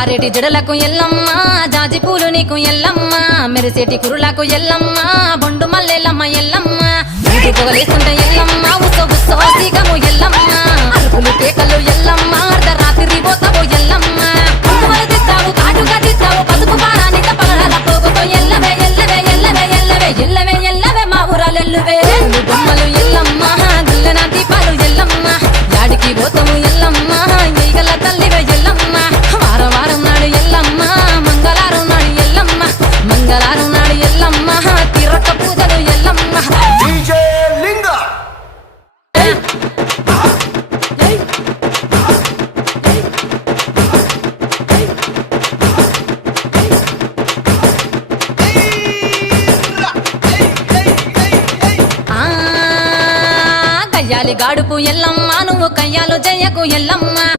జారేటి జడలకు ఎల్లమ్మ జాజి పూలు నీకు ఎల్లమ్మ మెరిసేటి కురులకు ఎల్లమ్మ బొండు మల్లెలమ్మ ఎల్లమ్మ ఇంటి పొగలేస్తుంటే ఎల్లమ్మ ఉసో ఉసో సీకము ఎల్లమ్మ అరుపులు కేకలు ఎల్లమ్మ అర్ధరాత్రి పోతావు ఎల్లమ్మ పువ్వులు తిస్తావు కాటుగా తిస్తావు పసుపు పారానిత పగడాల పోగుతో ఎల్లవే ఎల్లవే ఎల్లవే ఎల్లవే ఎల్లవే ఎల్లవే మా ఊరాలెల్లువే బొమ్మలు ఎల్లమ్మ గుల్లెన దీపాలు ఎల్లమ్మ యాడికి పోతాము ఎల్లమ్మ ఈగల తల్లివే ఎల్లమ్మ వారం వారం నాడు ఎల్లమ్మ మంగళవారం నాడు ఎల్లమ్మ మంగళవారం నాడు ఎల్లమ్మ తిరక్క పూజలు ఎల్లమ్మ డీజే లింగ కయ్యాలి గాడుపు ఎల్లమ్మ నువ్వు కయ్యాలు జయ్యకు ఎల్లమ్మ